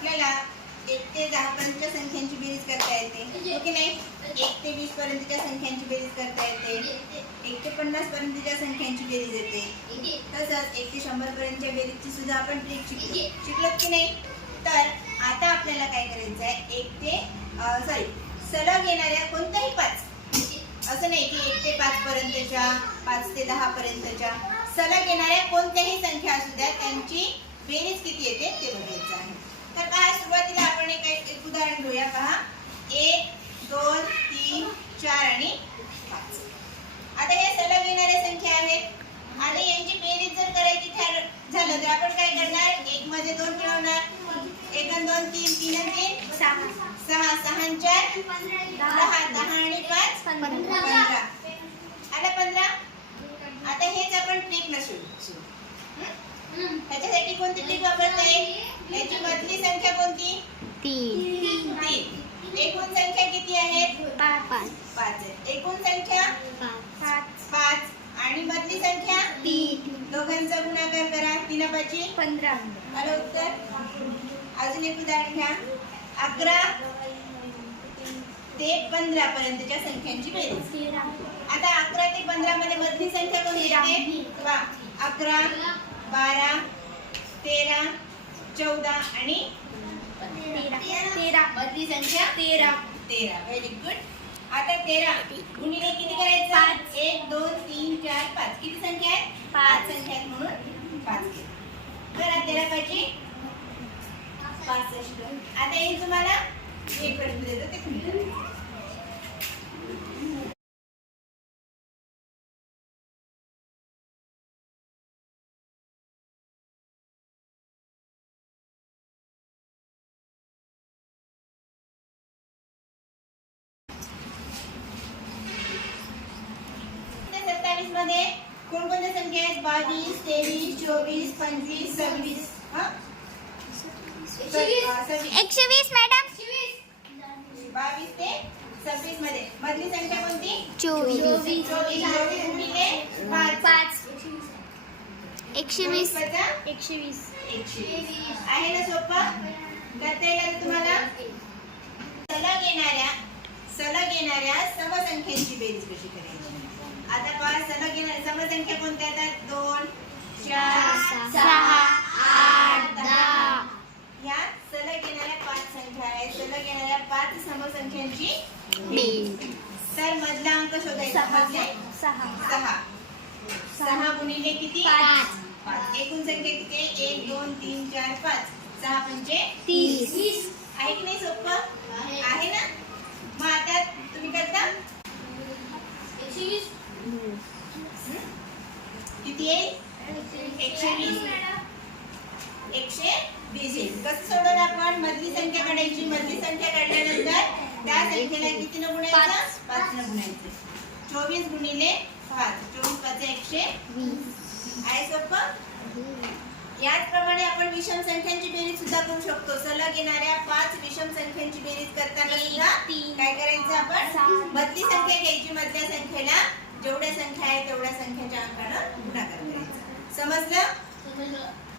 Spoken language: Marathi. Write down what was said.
आपल्याला एक ते दहा पर्यंतच्या संख्यांची बेरीज करता येते. ओके की नाही? एक ते वीस पर्यंतच्या संख्यांची बेरीज करता येते. एक ते पन्नास पर्यंतच्या संख्यांची बेरीज येते. तसंच एक ते शंभर पर्यंतच्या बेरीजची सुद्धा आपण ट्रिक शिकलो. शिकलो की नाही? तर आता आपल्याला काय करायचं आहे? एक ते सॉरी सलग येणाऱ्या कोणत्याही पाच. असं नाही की एक ते पाच पर्यंतच्या पाच ते दहा पर्यंतच्या सलग येणाऱ्या कोणत्याही संख्या असू द्या त्यांची बेरीज किती येते ते बघायचं आहे. तर पहा सुरुवातीला आपण एक एक उदाहरण घेऊया. पहा. एक दोन तीन चार आणि पाच. आता या सलग येणाऱ्या संख्या आहेत. आणि यांची बेरीज जर करायची झालं तर आपण काय करणार? एक मध्ये दोन मिळवणार. एक दोन तीन. तीन आणि तीन? सहा. सहा. सहा चार? दहा. दहा. आणि पाच? पंधरा. आला पंधरा? आता हेच आपण ट्रिक नसू ह्याच्यासाठी कोणती ट्रिक येईल याची मधली संख्या कोणती? तीन. तीन. एकूण संख्या किती आहेत पाच. पाच एकूण संख्या? पाच. पाच आणि मधली संख्या? तीन. दोघांचा गुणाकार करा. तीन पाची पंधरा. आलं उत्तर? अजून एक उदाहरण घ्या. अकरा ते पंधरा पर्यंतच्या संख्यांची बेरीज. आता अकरा ते पंधरा मध्ये मधली संख्या कोणती? वा. अकरा बारा तेरा चौदा आणि तेरा. मधली संख्या तेरा. तेरा. व्हेरी गुड आता तेरा. गुणिले किती करायचं? पाच. एक दोन तीन चार पाच. किती संख्या आहेत? पाच. संख्या आहेत म्हणून पाच. करा तेरा पाचशे. पासष्ट. आता हे तुम्हाला एक प्रश्न देतो ते तुम्ही सत्तावीसमध्ये कोणकोणत्या संख्या आहेत? बावीस तेवीस चोवीस पंचवीस सव्वीस. हा? एकशे वीस. मॅडम बावीस ते सव्वीसमध्ये. मधली संख्या कोणती? चोवीस. चोवीस चोवीस गुणिले पाच. पाच. एकशे वीस. वजा एकशे वीस. एकशे वीस. आहे ना सोपं? करता येईल तुम्हाला? सलग येणाऱ्या सलग येणाऱ्या समसंख्यांची बेरीज कशी करायची? आता पहा सलग समसंख्या कोणत्या येतात? दोन चार सहा आठ दहा. ह्या सलग येणाऱ्या पाच संख्या आहेत. सलग येणाऱ्या पाच समसंख्यांची. तर मधला अंक शोधायचा. मधले? सहा. सहा. सहा गुणिले किती? पाच. पाच. एकूण संख्या किती? एक दोन तीन चार पाच. सहा पंचे तीस. आहे की नाही सोपं आहे ना मग आता तुम्ही करता किती येईल एकशे वीस. एकशे वीस येईल कसं सोडवलं आपण? मधली संख्या काढायची. मधली संख्या काढल्यानंतर त्या संख्येला किती न गुणायचं? पाच. न गुणायचं. चोवीस गुणिले पाच. चोवीस पाच एकशे आहे सोपं? याचप्रमाणे आपण विषम संख्यांची बेरीज सुद्धा करू शकतो. सलग येणाऱ्या पाच विषम संख्यांची बेरीज करताना सुद्धा काय करायचं आपण? मधली संख्या घ्यायची. मधल्या संख्येला जेवढ्या संख्या आहे तेवढ्या संख्येच्या अंकानं गुणाकार करायचा. समजलं?